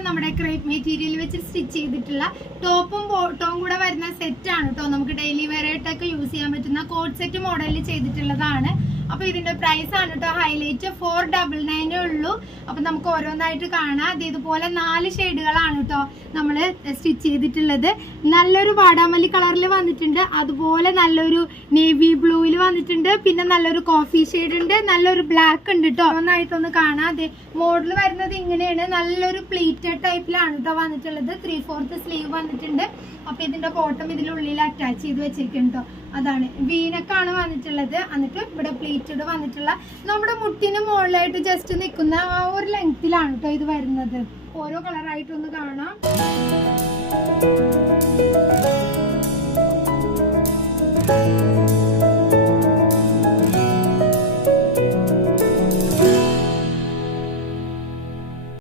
Cotton നമ്മുടെ crepe material വെച്ച് stitch ചെയ്തിട്ടുള്ള ടോപ്പും ബോട്ടവും കൂടെ വരുന്ന സെറ്റാണ് കേട്ടോ. നമുക്ക് ഡെയിലി വെയർ ആയിട്ടൊക്കെ യൂസ് ചെയ്യാൻ പറ്റുന്ന കോട്ട് സെറ്റ് മോഡലിൽ ചെയ്തിട്ടുള്ളതാണ്. അപ്പൊ ഇതിന്റെ പ്രൈസ് ആണ് കേട്ടോ ഹൈലൈറ്റ് 499 ഉള്ളൂ. അപ്പൊ നമുക്ക് ഓരോന്നായിട്ട് കാണാം. അത് ഇതുപോലെ 4 ഷെയ്ഡുകളാണ് കേട്ടോ നമ്മൾ സ്റ്റിച്ച് ചെയ്തിട്ടുള്ളത്. നല്ലൊരു വാടാമല്ലി കളറിൽ വന്നിട്ടുണ്ട്, അതുപോലെ നല്ലൊരു നേവി ബ്ലൂവിൽ വന്നിട്ടുണ്ട്, പിന്നെ നല്ലൊരു കോഫി ഷെയ്ഡ് ഉണ്ട്, നല്ലൊരു ബ്ലാക്ക് ഉണ്ട് കേട്ടോ. ഒന്നായിട്ടൊന്ന് കാണാം. അതെ മോഡൽ വരുന്നത് ഇങ്ങനെയാണ്. നല്ലൊരു പ്ലീറ്റഡ് ടൈപ്പിലാണ് കേട്ടോ വന്നിട്ടുള്ളത്. 3/4 സ്ലീവ് വന്നിട്ടുണ്ട്. അപ്പൊ ഇതിന്റെ ബോട്ടം ഇതിനുള്ളിൽ അറ്റാച്ച് ചെയ്ത് വെച്ചേക്കും കേട്ടോ. അതാണ് വീനക്കാണ് വന്നിട്ടുള്ളത്. എന്നിട്ട് ഇവിടെ പ്ലീറ്റഡ് വന്നിട്ടുള്ള നമ്മുടെ മുട്ടിന് മുകളിലായിട്ട് ജസ്റ്റ് നിൽക്കുന്ന ആ ഒരു ലെങ്ത്തിലാണ് കേട്ടോ ഇത് വരുന്നത്. ഓരോ കളറായിട്ടൊന്ന് കാണാം.